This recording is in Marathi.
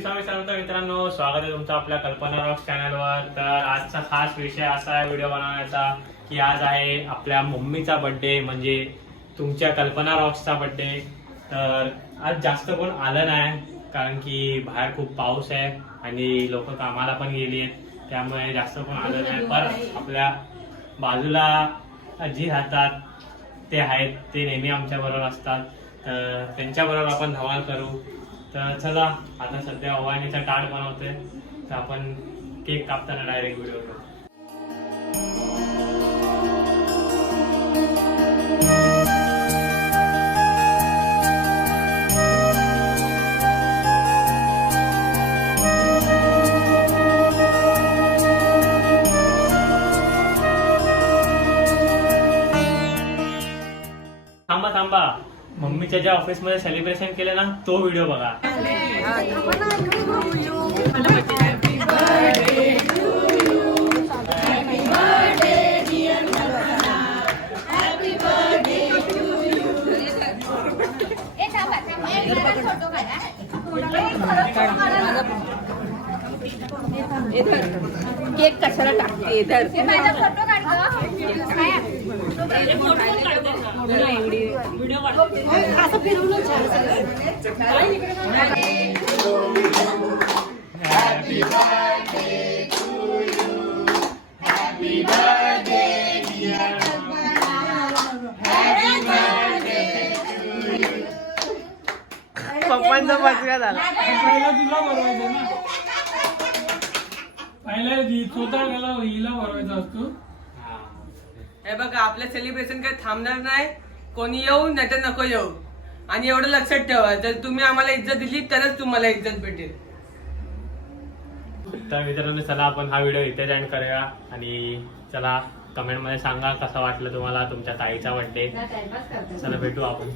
तुमचं आपल्या कल्पना रॉक्स चॅनलवर तर आजचा खास विषय असा आहे व्हिडिओ बनवण्याचा की आज आहे आपल्या मम्मीचा बर्थडे म्हणजे तुमच्या कल्पना रॉक्सचा बर्थडे तर आज जास्त कोण आलं नाही कारण की बाहेर खूप पाऊस आहे आणि लोक कामाला पण गेली आहेत. त्यामुळे जास्त कोण आलं नाही. पण आपल्या बाजूला जी राहतात ते आहेत ते नेहमी आमच्या बरोबर असतात. तर त्यांच्याबरोबर आपण धमाल करू. तर चला आता सध्या अवानीचा टाट बनवतोय. तर आपण केक कापताना डायरेक्ट व्हिडिओ करू थांबा थांबा. मम्मीच्या ज्या ऑफिसमध्ये सेलिब्रेशन केलं ना तो व्हिडिओ बघा. केक कशाला टाकते धर असं फिरवलं पप्पांचा बचका झाला. पहिला तुला भरवायचा ना. पहिला जी- स्वतः गेला हिला भरवायचा असतो. हे बघा आपलं सेलिब्रेशन काही थांबणार नाही. कोणी येऊ नाही तर नको येऊ. आणि एवढं लक्षात ठेवा जर तुम्ही आम्हाला इज्जत दिली तरच तुम्हाला इज्जत भेटेल. तर मित्रांनो चला आपण हा व्हिडिओ इथे एंड करूया. आणि चला कमेंटमध्ये सांगा कसा वाटलं तुम्हाला तुमच्या ताईचा बर्थडे चला भेटू आपण.